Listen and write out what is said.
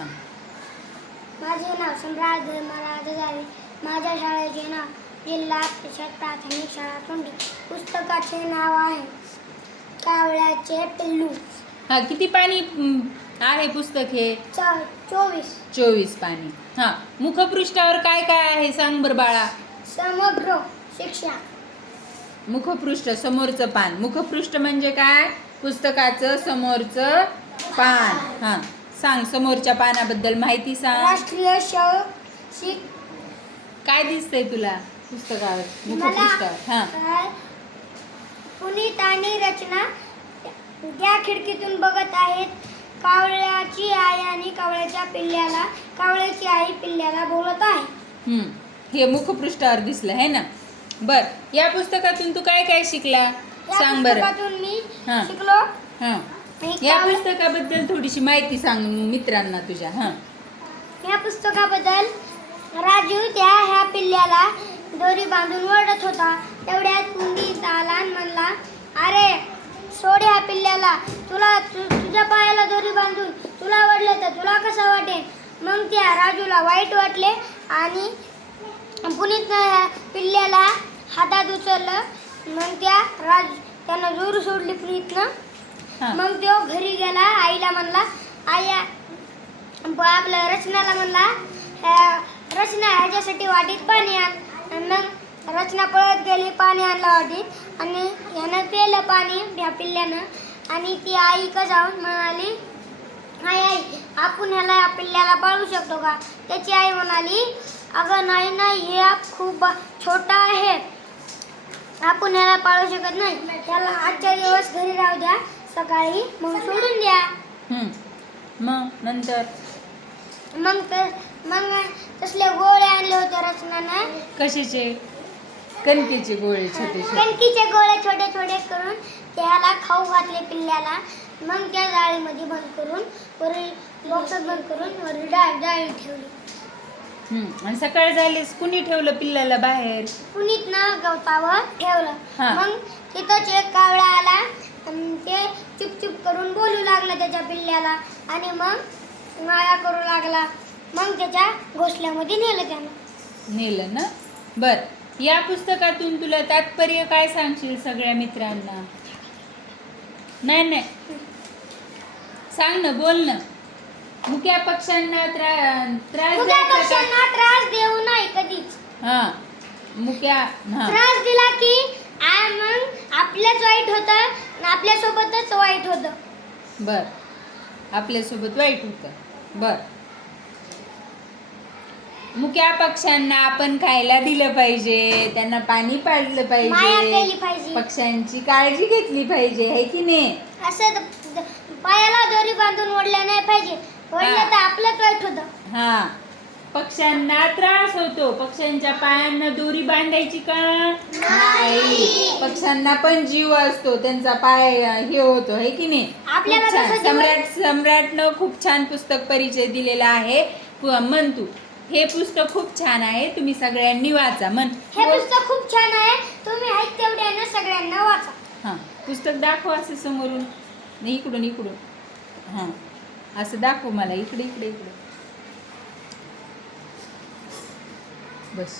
सांग. माझे नाव सम्राट धर्मराज झाले. माझ्या शाळेचे नाव जिल्हा परिषद प्राथमिक शाळा तोंडी. पुस्तकाचे नाव आहे कावळ्याचे पिल्लू. हा, किती पानी आहे पुस्तक हे? 24. 24 पानी. हा, मुखपृष्ठावर काय काय आहे सांग बर बाळा. समग्र शिक्षा. मुखपृष्ठ समोरचं पान. मुखपृष्ठ म्हणजे काय? पुस्तकाचं समोरचं पान. हा, सांग समोरच्या पानाबद्दल माहिती सांग. राष्ट्रीय शैक्षिक. काय दिसतंय तुला पुस्तकावर मुखपृष्ठावर? हा, पुनीत आणि रचना त्या खिडकीतून बघत आहेत. कावळ्याची आई आणि कावळ्याची आई पिल्ल्याला बोलत आहे. हे मुखपृष्ठावर दिसलं है ना. बर, या पुस्तकातून तू काय काय शिकला सांग बरं. पुस्तकातून मी हा. शिकलो. हा, या पुस्तकाबद्दल थोडीशी माहिती सांग मित्रांना तुझ्या. हा, या पुस्तकाबद्दल राजू ह्या पिल्ल्याला दोरी बांधून ओरडत होता. तेवढ्यात पुनीत आला आणि म्हणला, अरे सोड ह्या पिल्ल्याला. तुझ्या पायाला दोरी बांधून तुला ओरडलं तर तुला कसं वाटेल? मग त्या राजूला वाईट वाटले आणि पुनीत पिल्ल्याला हातात उचललं. मग त्यानं जोर सोडली पुनीतनं. मग तो घरी गेला. आईला म्हणला, आई आपल्या रचनाला म्हणला, रचना ह्याच्यासाठी वाटीत पाणी आण. मग रचना पळत गेली, पाणी आणलं वाटीत आणि ह्यानं पिलं पाणी ह्या पिल्ल्यानं. आणि ती आई का जाऊन म्हणाली, आई आपण ह्याला पिल्ल्याला पाळू शकतो का? त्याची आई म्हणाली, अगं नाही, हे खूप छोटा आहे, आपण ह्याला पाळू शकत नाही. त्याला आजच्या दिवस घरी राहू द्या, सकाळी मग सोडून द्या. मग नंतर मग तसले गोळे आणले होते रचनानं. कशाचे? कणकीचे गोळे छोटे छोटे. कणकीचे गोळे छोटे छोटे करून त्याला खाऊ घातले पिल्ल्याला. मग त्या जाळीमध्ये बंद करून बॉक्सात बंद करून वरी जाळी ठेवली. आणि सकाळ झालीस कुणी ठेवलं पिल्ल्याला बाहेर? पुनीतनं गवतावर ठेवलं. हा. मग तिथंच एक कावळा आला. ते चुप करून बोलू लागला त्याच्या पिल्ल्याला आणि मग माया करू लागला. मग त्याच्या घोसल्यामध्ये नेलं त्यानं. नेलं ना. बर, या पुस्तकातून तुला तात्पर्य काय सांगशील सगळ्या मित्रांना? नाही सांग ना, बोल ना. मुक्या पक्ष्यांना त्रास देऊ नाही कधीच. हा, मुक्या त्रास दिला की मग आपल्याच वाईट होतं, आपल्यासोबतच वाईट होतं. बर, आपल्यासोबत वाईट होतं. बर, मुक्या पक्ष्यांना आपण खायला दिलं पाहिजे, त्यांना पाणी पाजलं माया केली पाहिजे, पाहिजे, पक्ष्यांची काळजी घेतली पाहिजे, है की नाही? असं पायाला दोरी बांधून ओढल्या नाही पाहिजे. ओढलं तर आपलंच वाईट होतं. हा, पक्ष्यांना त्रास होतो. पक्ष्यांच्या पायांना दोरी बांधायची का नाही? पक्ष्यांना पण जीव असतो, त्यांचा पाय हे होतो, है की नाही? सम्राटनं खूप छान पुस्तक परिचय दिलेला आहे. म्हण तू, हे पुस्तक खूप छान आहे, तुम्ही सगळ्यांनी वाचा. म्हण, हे पुस्तक खूप छान आहे, तुम्ही आहेत तेवढ्यानं सगळ्यांना वाचा. हा, पुस्तक दाखव असं समोरून, इकडून. हा, असं दाखव मला, इकडे बस.